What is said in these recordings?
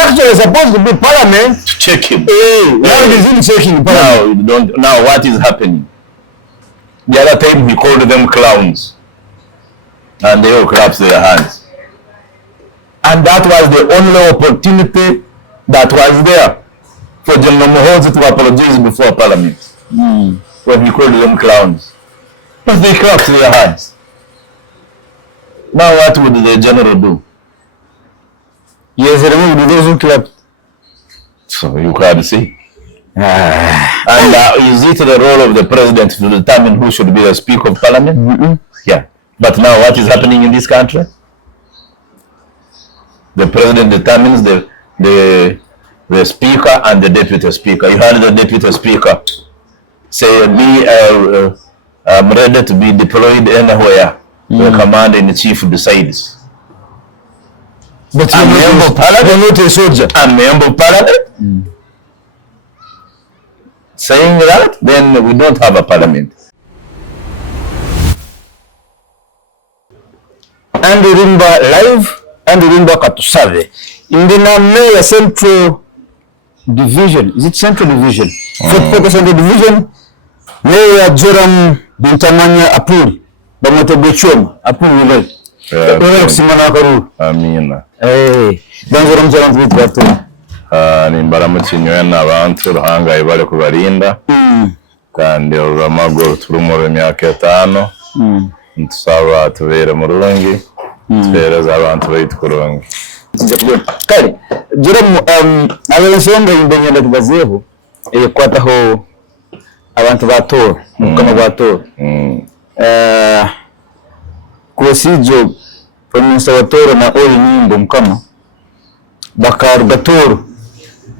actually supposed to be parliament to check him. Now it isn't checking parliament. Now what is happening? The other time he called them clowns, and they all clapped their hands. And that was the only opportunity that was there for General Muhoozi to apologize before Parliament. When he called them clowns. But they clapped their hands. Now what would the general do? Yes, removed those who clapped. So you can see. And is it the role of the president to determine who should be the Speaker of Parliament? Yeah. But now what is happening in this country? The president determines the Speaker and the Deputy Speaker. You heard the Deputy Speaker say, I'm ready to be deployed anywhere. The Commander-in-Chief decides. But you're not a soldier. I'm member of Parliament. Saying that, then we don't have a Parliament. And Rimba live and Rimba Katusave. In the Namea Central Division, is it Central Division? Focus on the division. Mayor Joram Bintamanya Apuri. Bamote Bechoma. Apuri Village. Amina. Banzora mjarantu bitu batu. Nimbaramukinyo n'abantu ruhanga ibale kubarinda. Kandi uramago turumura emyaka 5. Ntusaba tubere mu Rurungi. Tubereza abantu baitu kurungi. Kari, Joram abasonga imbonyenda tubazeho kwataho abantu batora mukama batora. Kusijo Prime Watora na oli nyimbo mukama bakarugatoro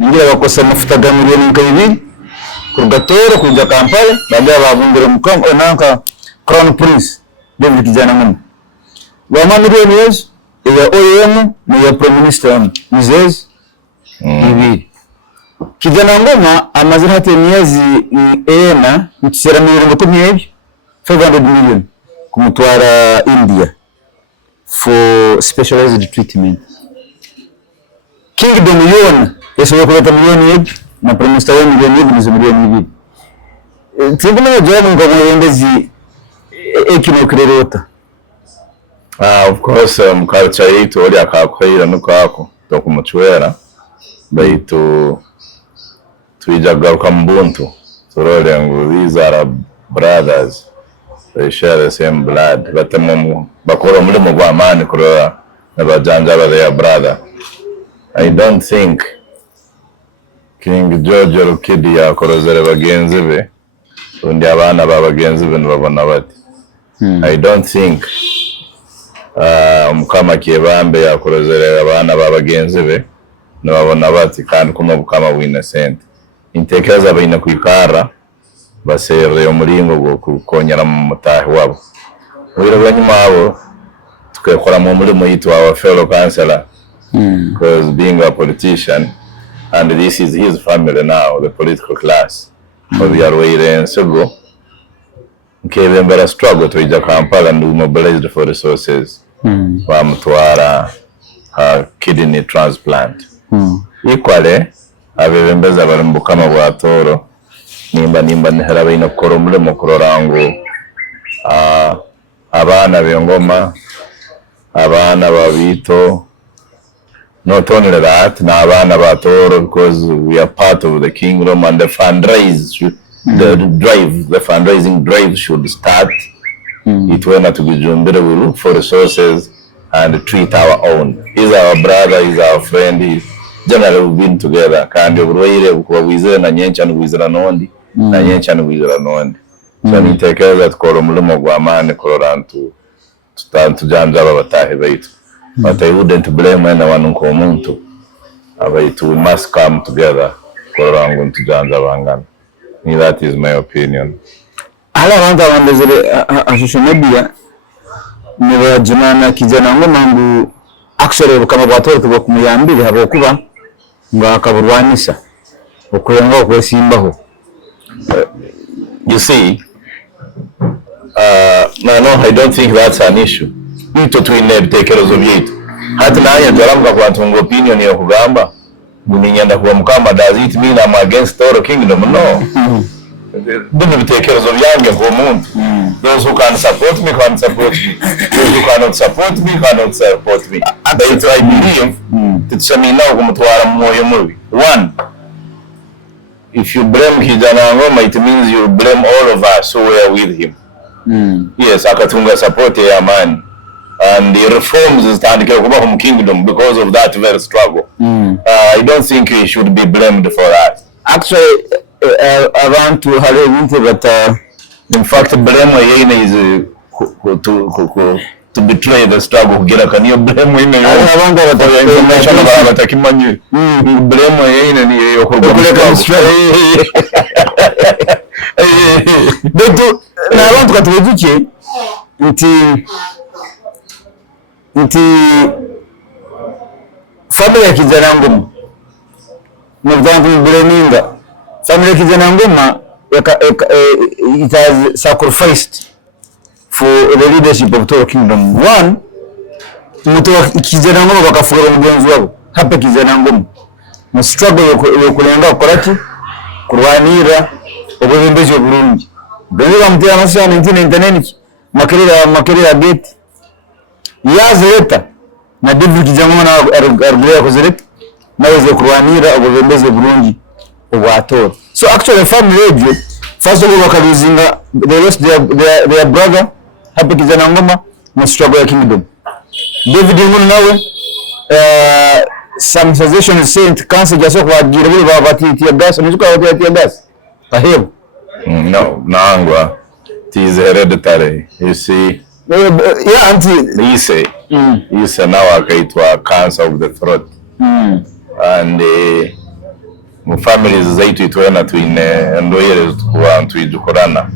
ngira bakosa mafuta ga miliyoni 2 kurugatoro kuja Kampala baada babumbira mukama onanka Crown Prince David kijana mama wa miliyoni yesu ya OEM na ya Prime Minister Museveni hivi kijana ngoma amazina hata miezi ena mtisera miliyoni 10 500 million kumutwara India for specialized treatment. Kingdom yona yesobola kuleta milioni ebi na Prime Minister wa milioni ebi nizo milioni ebi. Tibula job ngoma yendezi ekino kirerota. Of course culture yetu oli akakwira nukako tokumuchwera baitu twijagaruka mbuntu turole ngo these are brothers. They share the same blood. Batamu bakora mulimo gwa amani kurora nabajanja ba their brother. I don't think King George Rukidi yakorozere bagenzi be undi abana babagenzi be nababona bati. I don't think umukama Kibambe yakorozere abana babagenzi be nababona bati kandi kuma bukama innocent. Intekeza bayina kwikara basere umuringo go kukonyera mu mutahi wabo wirabanye mabo tukekora mu mulimo yitu our fellow councillor because being a politician and this is his family now, the political class of the Arwaire so go nkebembera struggle to ija Kampala and mobilized for resources bamutwara kidney transplant equally abebembeza bari mu bukama bwa toro nimba nihera bayina kukora umulimo kurora ngo abana b'engoma abana babito not only that na abana batoro because we are part of the kingdom and the fundraising drive should start. It will not be jumbere, we look for resources and treat our own. He's our brother, he's our friend, he's generally we've been together kandi uburwaire kuba wizera na nyencha n'wizera nondi na nyencha n'wizera nondi so nitekeza tukora umulimo gwa amani kororantu tujanja babatahe baitu but I wouldn't blame anyone ko muntu abaitu we must come together kororangu tujanja bangana. That is my opinion. Ala randa wandezere social media niba jumana kijana ngomangu actually kama batoro tuba kumuyambire habo kuba ngakaburwanisha okuyenga okwesimbaho. You see, no, I don't think that's an issue. Into twine bitekerezo byitu hati naye jaramuka kwantunga opinion yo kugamba Buminyenda kuwa mukama, does it mean I'm against Toro Kingdom? No. Bino bitekerezo byange nk'omuntu. Those who can support me can support me. Those who cannot support me cannot support me. But I believe tutsamina okumutwara mu mwoyo mubi. One, if you blame Kijana Ngoma, it means you blame all of us who were with him. Yes, akatunga support ya man. And the reforms zitandikira kuba mu kingdom because of that very struggle. I don't think he should be blamed for that. Actually, I want to have it, but in fact, blame is to betray the struggle. Can you blame him? I want to information about Takimanyu. Blame him. But I want to educate nti family ya Kijana Ngoma muvyangu mbeleminga family ya Kijana Ngoma it has sacrificed for the leadership of Toro Kingdom. One, mtu wa Kijana Ngoma bakafuga mugenzi wabo hapa Kijana Ngoma mu struggle yo kulenga koraki kurwanira obwembezi Burundi beza mutera masana 1999 makerera gate yaze leta na David Kijana na arugera kuzireta naweze kurwanira obwembezi Burundi obwatora. So actually family radio first of all wakaluzinga they lost their brother hapa Kijana Ngoma na struggle ya kingdom. David Ngunu nawe some suggestion is saying cancer just kwa girebe babati ya gas unajua watu ya gas ahebo no nangwa it is hereditary, you see. Yeah, auntie you say now akaitwa cancer of the throat. And mu families zaitu itwena twine ndoyere tukwa twijukorana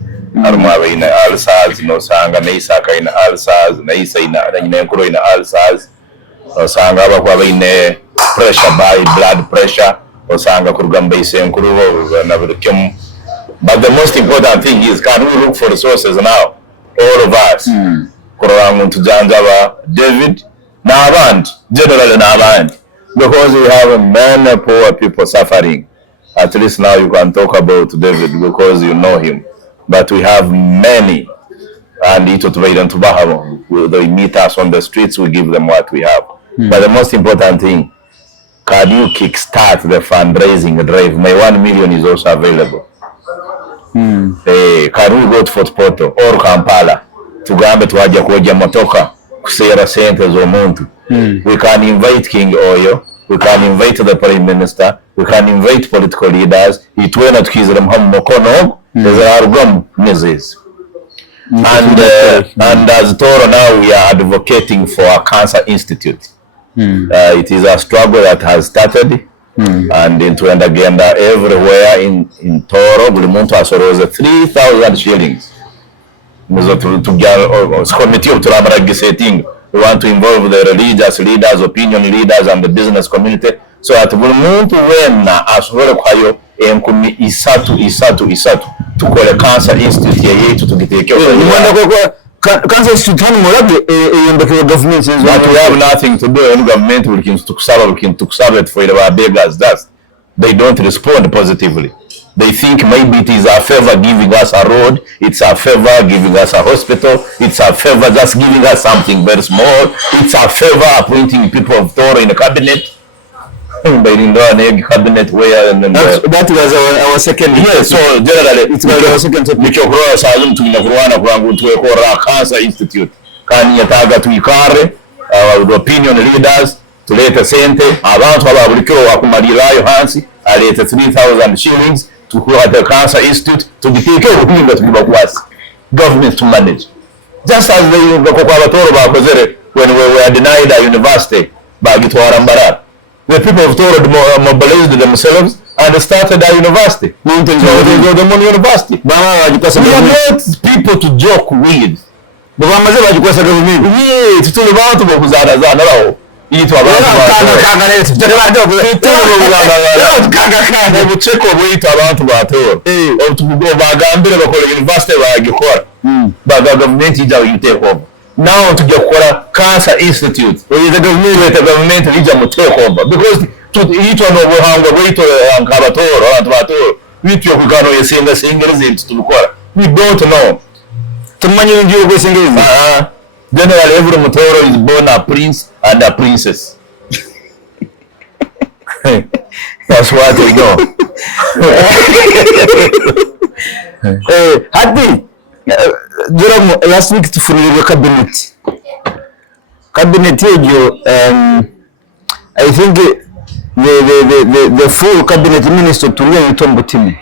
arimo abaina ulcers no sanga neisaka ina ulcers neisa ina nkuro ina ulcers osanga abakwa baine pressure by blood pressure osanga kurugamba isenkuru na burukemu. But the most important thing is, can we look for resources now, all of us, kurora muntu janjaba David na abandi generally na abandi, because we have many poor people suffering. At least now you can talk about David because you know him, but we have many, and they meet us on the streets, we give them what we have. But the most important thing, can you kickstart the fundraising drive? My 1 million is also available. Can we go to Fort Portal or Kampala tugambe tuwaja kuoja motoka kusera sente z'omuntu? We can invite King Oyo, we can invite the Prime Minister, we can invite political leaders. Itwena tukizira muhamu mokono ezarugamu nizezi. And as Toro now we are advocating for a cancer institute. It is a struggle that has started. And into and again everywhere in Toro buli muntu asoroze 3,000 shillings muzo committee of setting. We want to involve the religious leaders, opinion leaders and the business community so that buli muntu wena asobole kwayo enkumi isatu tukole cancer institute yetu tugiteekyo cancer institute hano murabe yembekeye government says what we have nothing to do and government will kin to for our beggars. That they don't respond positively. They think maybe it is a favor giving us a road, it's a favor giving us a hospital, it's a favor just giving us something very small, it's a favor appointing people of Toro in the cabinet. Cabinet where and that was our second. Yes, so generally it's our second topic. Cancer Institute can yataga tuikare our opinion leaders tulete sente abantu ababulikiro wakumalirayo hansi alete 3,000 shillings to the Cancer Institute to biteke okulinga tulibakwasi government to manage, just as they kwa Toro bakozere when we were denied a university bagitwara mbara. The people of Toro mobilized themselves and started a university. We are not people to joke with. Now to get Cancer Institute, the government take over because Itwa n'obuhangwa bwaitu nk'abatoro abantu batoro bityo kugano yesenga sengerize tubukora. We don't know. Tumanyi ndio kwesengerize. Generally every Mutoro is born a prince and a princess. That's what we know. Hadi last week tufunile cabinet hiyo I think the full cabinet minister Tulia Yutombo Time.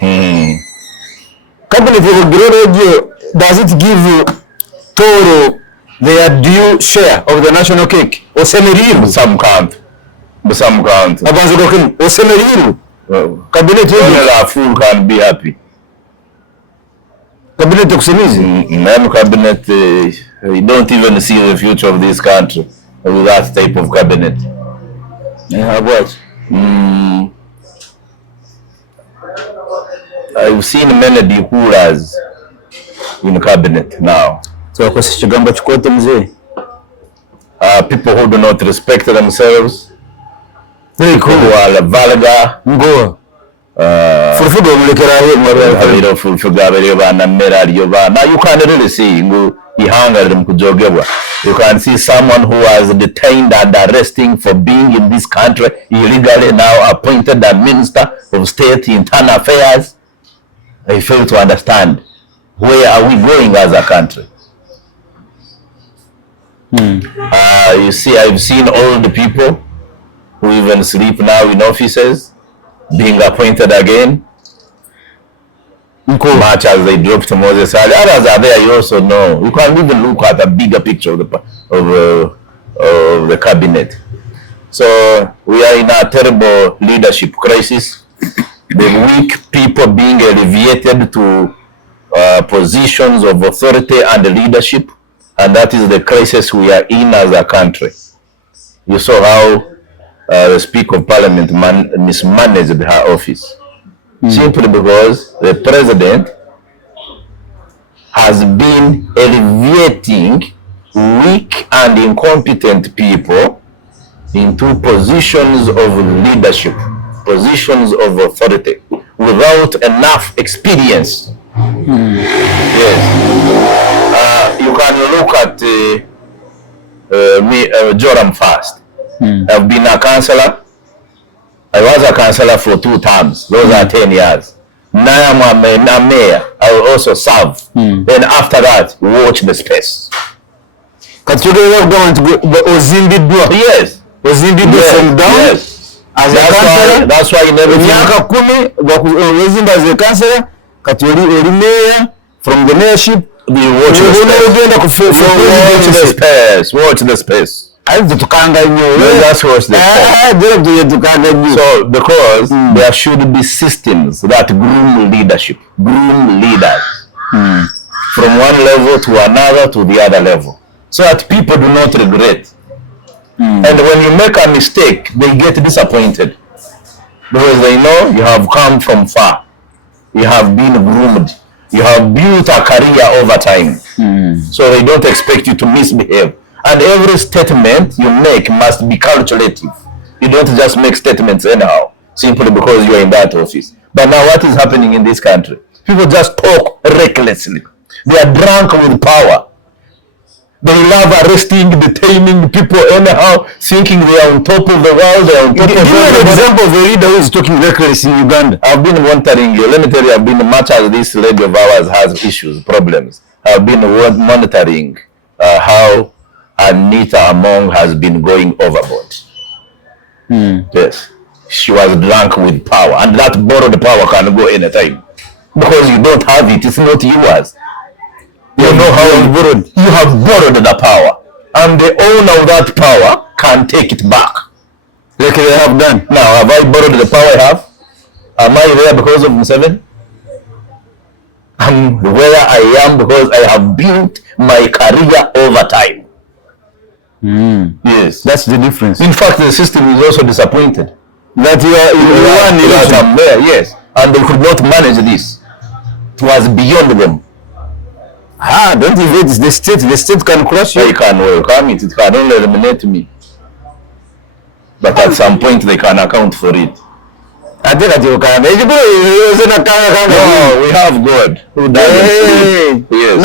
Cabinet hiyo does it give you Toro their due share of the national cake? Osemeriru some count. Abanza kokini osemeriru. Cabinet hiyo la full can be happy. Cabinet kusemizi. Cabinet you don't even see the future of this country with that type of cabinet. Yeah, what? I've seen many Dikulas in cabinet now. So kwa chigamba chikote mzee. People who do not respect themselves. Very cool. Wala vulgar. Ngo. Furufudo mulekera he mwabiro furufuga bere bana mera ryo bana. You can really see ngo ihanga mu kujogebwa. You can see someone who was detained and arresting for being in this country illegally, now appointed as Minister of State Internal Affairs. I fail to understand, where are we going as a country? You see, I've seen old people who even sleep now in offices being appointed again. Much as they dropped Moses, others are there. You also know. You can even look at a bigger picture of the cabinet. So we are in a terrible leadership crisis. The weak people being elevated to positions of authority and leadership, and that is the crisis we are in as a country. You saw how the Speaker of Parliament mismanaged her office. Simply because the president has been elevating weak and incompetent people into positions of leadership, positions of authority, without enough experience. Yes. You can look at Joram first. I've been a councillor. I was a councillor for 2 terms. Those are 10 years. Now I'm a mayor. I will also serve. Then after that, watch the space. Kachuga government Ozimbidwa. Yes. Ozimbidwa from down. Yes. As a councillor. That's why in everything. Miaka 10 Ozimba as a councillor. Katuli mayor from the mayorship. We watch the space. Watch the space. That's what's the So because there should be systems that groom leadership, groom leaders from one level to another to the other level, so that people do not regret. And when you make a mistake, they get disappointed because they know you have come from far, you have been groomed, you have built a career over time, so they don't expect you to misbehave. And every statement you make must be calculative. You don't just make statements anyhow, simply because you are in that office. But now what is happening in this country? People just talk recklessly. They are drunk with power. They love arresting, detaining people anyhow, thinking they are on top of the world. They are on top of the world. Give me an example of a leader who is talking recklessly in Uganda. I've been monitoring you. Let me tell you, I've been, much as this lady of ours has issues, problems, I've been monitoring how Anita Among has been going overboard. Yes. She was drunk with power, and that borrowed power can go anytime. Because you don't have it, it's not yours. You know how you borrowed. You have borrowed the power, and the owner of that power can take it back. Like they have done. Now, have I borrowed the power I have? Am I there because of Museveni? I'm where I am because I have built my career over time. Yes, that's the difference. In fact, the system is also disappointed that you are there. Yes, and they could not manage this. It was beyond them. Don't invade the state. The state can crush you. They can welcome it. It can only eliminate me. But at some point they can account for it. No, we have God who doesn't. Yes.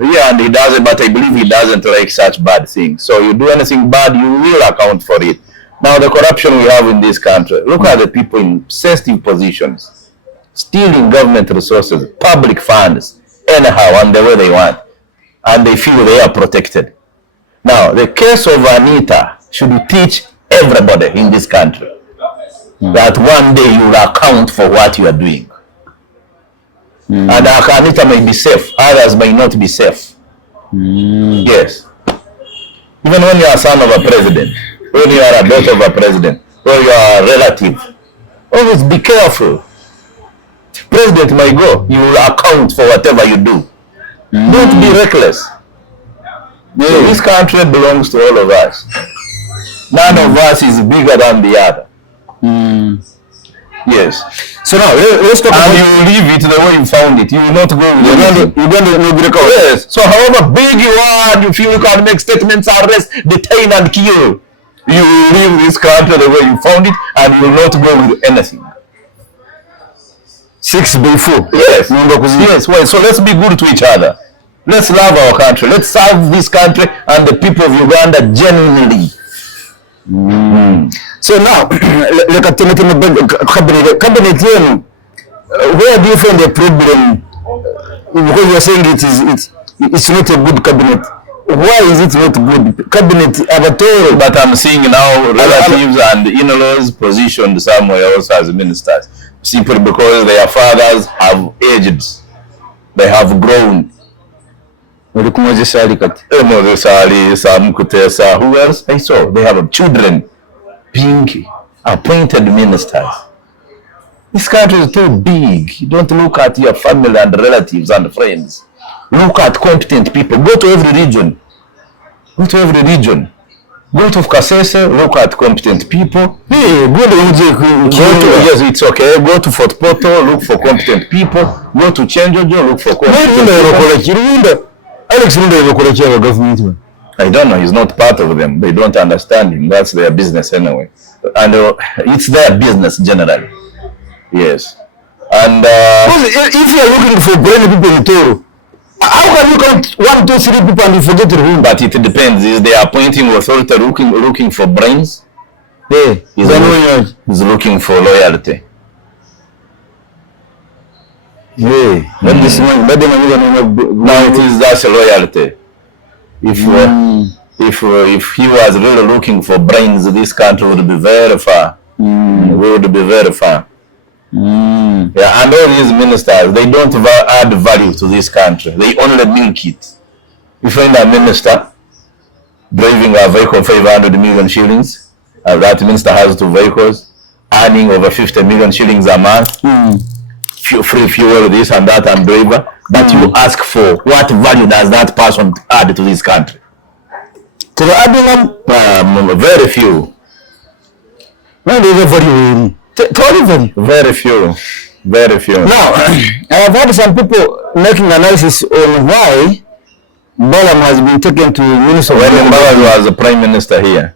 Yeah, and he doesn't, but I believe he doesn't like such bad things. So you do anything bad, you will account for it. Now the corruption we have in this country, look at the people in sensitive positions, stealing government resources, public funds, anyhow, and the way they want. And they feel they are protected. Now, the case of Anita should teach everybody in this country that one day you will account for what you are doing. And Anita may be safe, others may not be safe. Yes. Even when you are son of a president, when you are a daughter of a president, or you are a relative, always be careful. The president may go, you will account for whatever you do. Don't be reckless. So this country belongs to all of us. None of us is bigger than the other. Yes. So now let's talk about. And you will leave it the way you found it. You will not go. Yes. So however big you are, you feel you can make statements, arrest, detain, and kill. You will leave this country the way you found it, and you will not go with anything. 6 by 4. Yes. Yes. Well, so let's be good to each other. Let's love our country. Let's serve this country and the people of Uganda genuinely. So now, look at the cabinet. Where do you find the problem? Because you are saying it's not a good cabinet. Why is it not good? Cabinet but I'm seeing now relatives and in-laws positioned somewhere else as ministers, simply because their fathers have aged, they have grown. Who else I saw? They have children being appointed ministers. This country is too big. You don't look at your family and relatives and friends. Look at competent people. Go to every region. Go to Kasese, look at competent people. Yes, it's okay. Go to Fort Portal, look for competent people. Go to Chenjojo, look for competent people. I don't know. He's not part of them. They don't understand him. That's their business anyway. And it's their business generally. Yes. And if you are looking for brainy people in Toro, how can you count 1, 2, 3 people and you forget the room? But it depends. Is the appointing authority looking for brains? Yeah. He's looking for loyalty. Yeah. Now it is that's loyalty. If he was really looking for brains, this country would be very far. We would be very far. Yeah, and all these ministers, they don't add value to this country. They only milk it. You find a minister driving a vehicle 500 million shillings. That minister has 2 vehicles, earning over 50 million shillings a month. Free fuel, this and that, and driver. But you ask for what value does that person add to this country? To the adding very few. Very few. Very few. Now, I have heard some people making analysis on why Balam has been taken to Minister. When Balam was the Prime Minister here,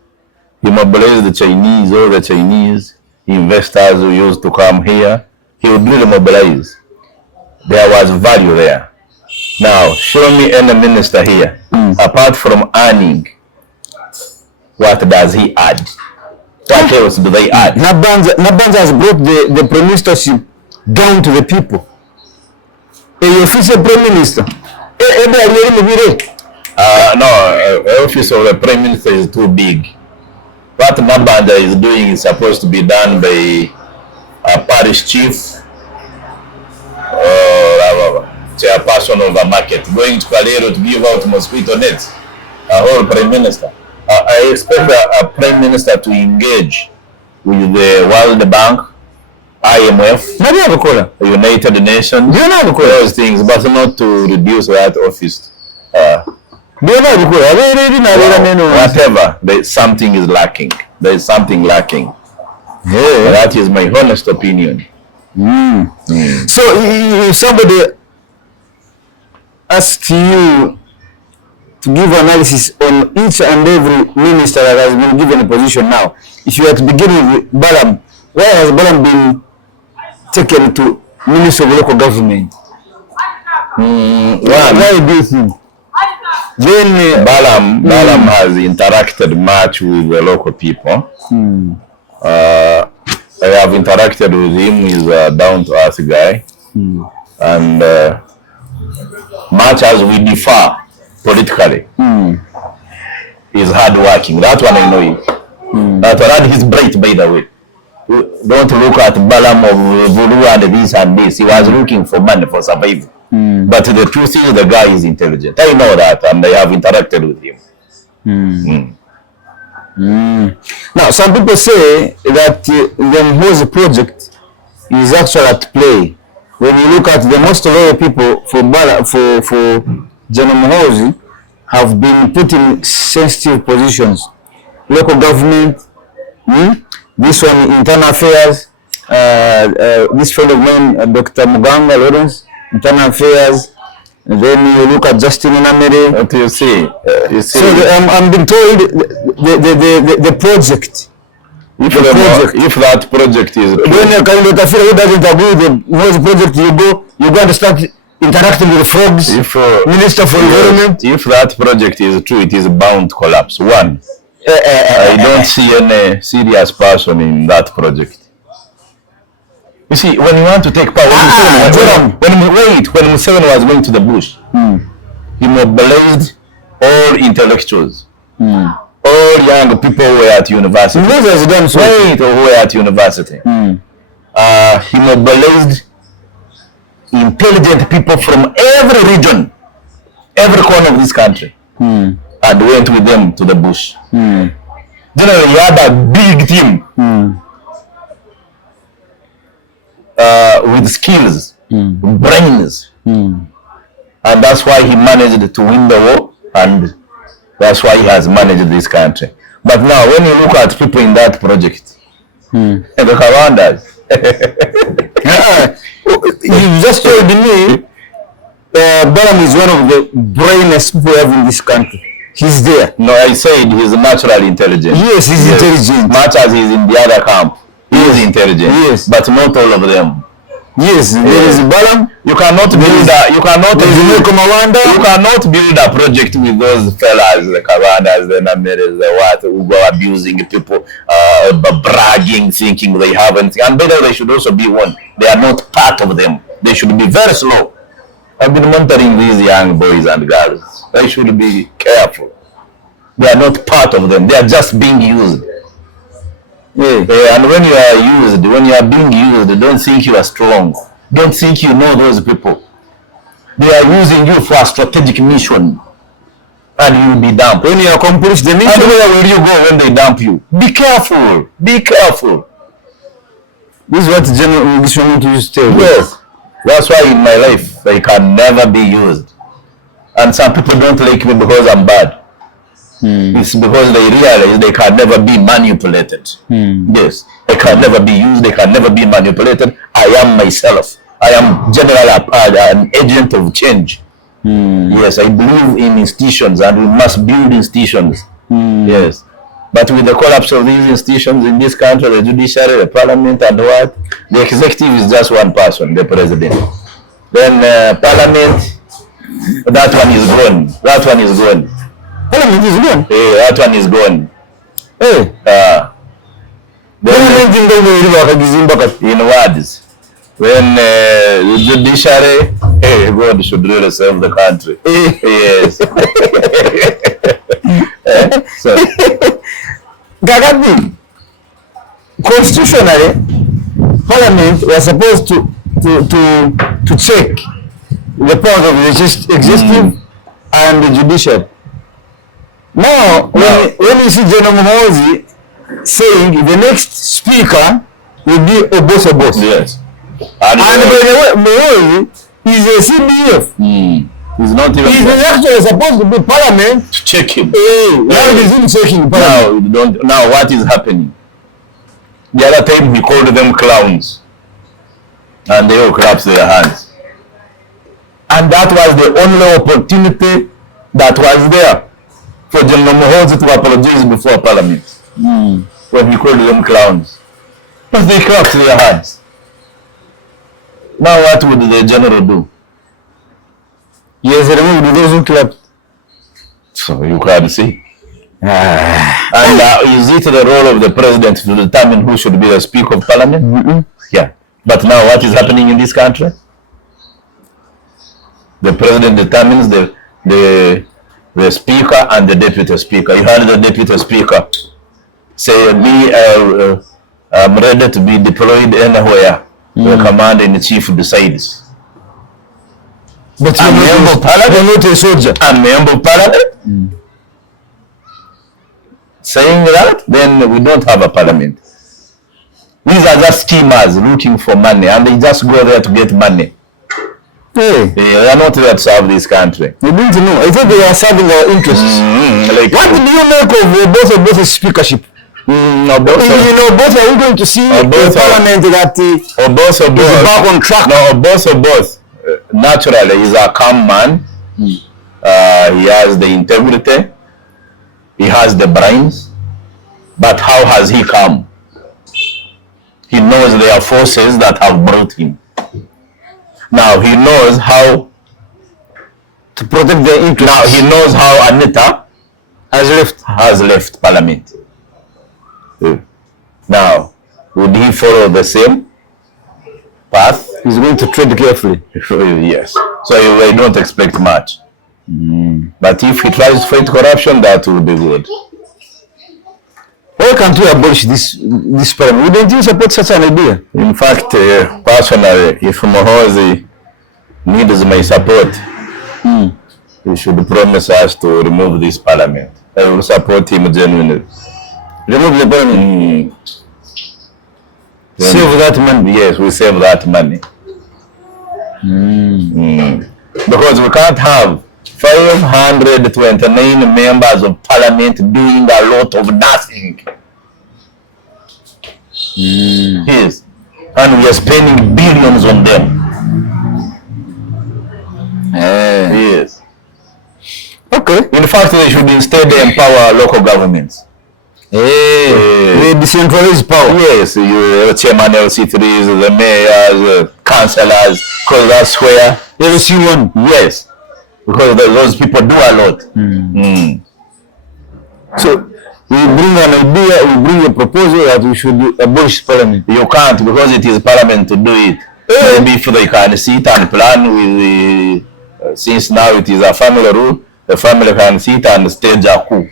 he mobilized the Chinese, all the Chinese investors who used to come here. He would really mobilize. There was value there. Now, show me any minister here, apart from earning, what does he add? What else do they add? Nabanza has brought the Prime Ministership down to the people. The official Prime Minister. No, the office of the Prime Minister is too big. What Nabanza is doing is supposed to be done by a parish chief or chairperson of a market, going to Kalero to give out mosquito nets. A whole Prime Minister. I expect a Prime Minister to engage with the World Bank, IMF, United Nations, those things, but not to reduce that office. Whatever, something is lacking. There is something lacking. Yeah. That is my honest opinion. So if somebody asked you to give analysis on each and every minister that has been given a position now. If you are to begin with Balaam, why has Balaam been taken to Minister of Local Government? Why do you think? Then Balaam has interacted much with the local people. I have interacted with him. He's a down-to-earth guy. And much as we differ politically, he's hard-working. That one I know him. That one, he's bright, by the way. Don't look at Balaam of Voodoo and this and this. He was looking for money for survival. But the truth is the guy is intelligent. I know that, and I have interacted with him. Now, some people say that the Muhoozi project is actually at play. When you look at the most of the people for General Muhoozi have been put in sensitive positions. Local government, this one internal affairs, this friend of mine, Dr. Muganga Lawrence, internal affairs, and then you look at Justin Namere. What do you see? So I'm being told the project. If that project is when a kind of who doesn't agree with the Muhoozi project, you go and start interacting with the frogs. Minister for Environment. If that project is true, it is bound to collapse. One, I don't see any serious person in that project. You see, when you want to take power, when Museveni was going to the bush, he mobilized all intellectuals, all young people who were at university. Who were at university. He mobilized intelligent people from every region, every corner of this country, and went with them to the bush. Generally, he had a big team. With skills, brains, and that's why he managed to win the war, and that's why he has managed this country. But now, when you look at people in that project, the Kawandas, you just told me Balaam is one of the brainiest people we have in this country. He's there. No, I said he's naturally intelligent. Yes, he's intelligent. Much as he's in the other camp. He is intelligent, but not all of them. Yes, there is Balaam. You cannot build a project with those fellas, the Kavandas, the Nameres, the what, who go abusing people, bragging, thinking they haven't. And better, they should also be one. They are not part of them. They should be very slow. I've been monitoring these young boys and girls. They should be careful. They are not part of them. They are just being used. And when you are used, when you are being used, don't think you are strong. Don't think you know those people. They are using you for a strategic mission, and you will be dumped. When you accomplish the mission, and where will you go when they dump you? Be careful. Be careful. This is what General Museveni used to tell you. Yes. That's why in my life, I can never be used. And some people don't like me because I'm bad. It's because they realize they can never be manipulated. Yes, I can never be used, they can never be manipulated. I am myself. I am generally an agent of change. Yes, I believe in institutions and we must build institutions. Yes, but with the collapse of these institutions in this country, the judiciary, the parliament and what, the executive is just one person, the president. Then parliament, that one is gone. That one is gone. Parliament is gone. That one is gone. In words, when the judiciary, God should really serve the country. Yes. So, Gagabi, constitutionally, Parliament was supposed to check the powers of the executive and the judiciary. Now, when you see General Muhoozi saying the next speaker will be Obos. Yes. And by the way, Muhoozi is a CBF. He's not even. He's actually supposed to be Parliament to check him. Now he's in checking Parliament. Now what is happening? The other time he called them clowns, and they all clapped their hands. And that was the only opportunity that was there for General Muhoozi to apologize before Parliament when he called them clowns. But they clapped their hands. Now what would the general do? Yes, removed those who clapped. So you can see. And is it the role of the president to determine who should be the Speaker of Parliament? Yeah. But now what is happening in this country? The president determines the Speaker and the Deputy Speaker. You heard the Deputy Speaker say, I'm ready to be deployed anywhere. The Commander-in-Chief decides. But you're not a soldier. I'm member of Parliament. Saying that, then we don't have a parliament. These are just schemers looking for money, and they just go there to get money. Hey. They are not there to serve this country. You didn't know. I thought they were serving our interests. Like, what did you make of both speakership? Both are we going to see a parliament that is back on track? No, both. Naturally, he's a calm man. He has the integrity. He has the brains. But how has he come? He knows there are forces that have brought him. Now he knows how to protect the interests. Now he knows how Anita has left Parliament. Now, would he follow the same path? He's going to tread carefully. Yes. So I don't expect much. But if he tries to fight corruption, that will be good. Why can't we abolish this parliament? Wouldn't you support such an idea? In fact, personally, if Muhoozi needs my support, he should promise us to remove this parliament. I will support him genuinely. Remove the parliament? Save that money? Yes, we save that money. Because we can't have 529 members of parliament doing a lot of nothing. Yes. And we are spending billions on them. Yes. Okay. In fact, they should instead empower local governments. They decentralize power. Yes, you chairman LC3s, the mayors, councillors, because that's where LC1. Yes. Because those people do a lot. So we bring an idea, we bring a proposal that we should abolish parliament. You can't, because it is parliament to do it. Maybe if they can sit and plan with the, since now it is a family rule, the family can sit and stage a coup.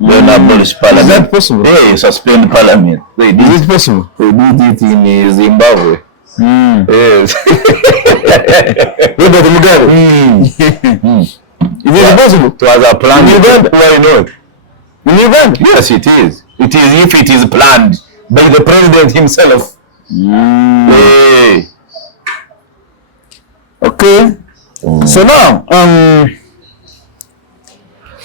Then abolish parliament. Is that possible? They suspend parliament. Is it possible? They did it in Zimbabwe. Yes. Robert Mugabe. Is it possible? It was a plan. Why not? In Uganda? Yes, it is. It is if it is planned by the president himself. Okay. So now,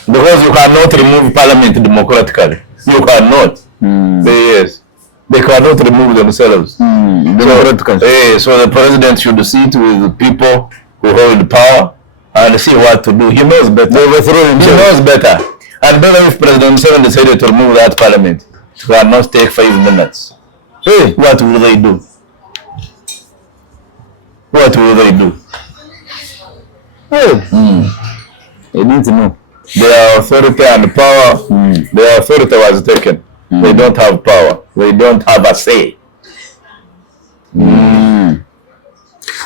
because you cannot remove parliament democratically. You cannot. Yes. They cannot remove themselves. So the president should sit with people who hold power and see what to do. He knows better. He knows better. And better if President Museveni decided to remove that parliament. It cannot take 5 minutes. What will they do? What will they do? They need to know. Their authority and power, their authority was taken. They don't have power. They don't have a say.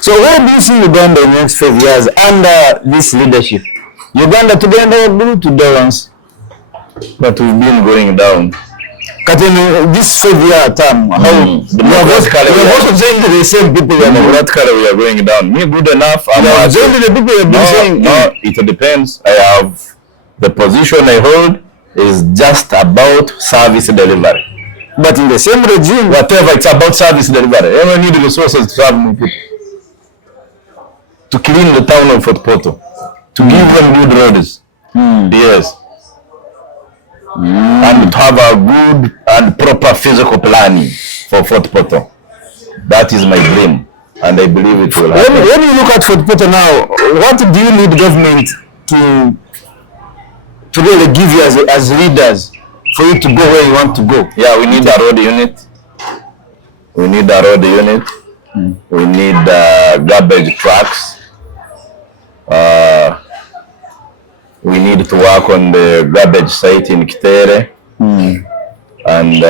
So where do you see Uganda in the next 5 years under this leadership? Uganda together grew to balance. But we've been going down. But in this 5-year term, how we are also saying to the same people. Democratically, we are going down. Me good enough. The people have been saying. No, it depends. I have the position I hold is just about service delivery. But in the same regime, whatever, it's about service delivery. Everyone needs resources to serve more people. To clean the town of Fort Portal. To give them good roads. Yes. And to have a good and proper physical planning for Fort Portal. That is my dream. And I believe it will happen. When you look at Fort Portal now, what do you need government to really give you as leaders for you to go where you want to go. Yeah, we need a road unit. We need a road unit. We need garbage trucks. We need to work on the garbage site in Kitere. And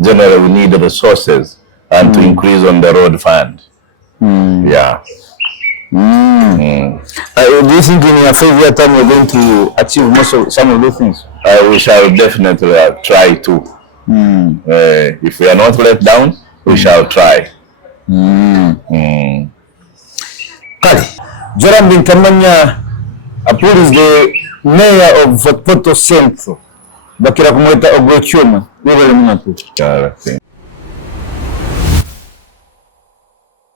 generally we need the resources and to increase on the road fund. Yeah. Do you think in your 5-year time you're going to achieve some of those things? We shall definitely try to. If we are not let down, we shall try. Kale, Joram Bintamanya Apul is the mayor of Poto Central. Bakira kumweta Gov't.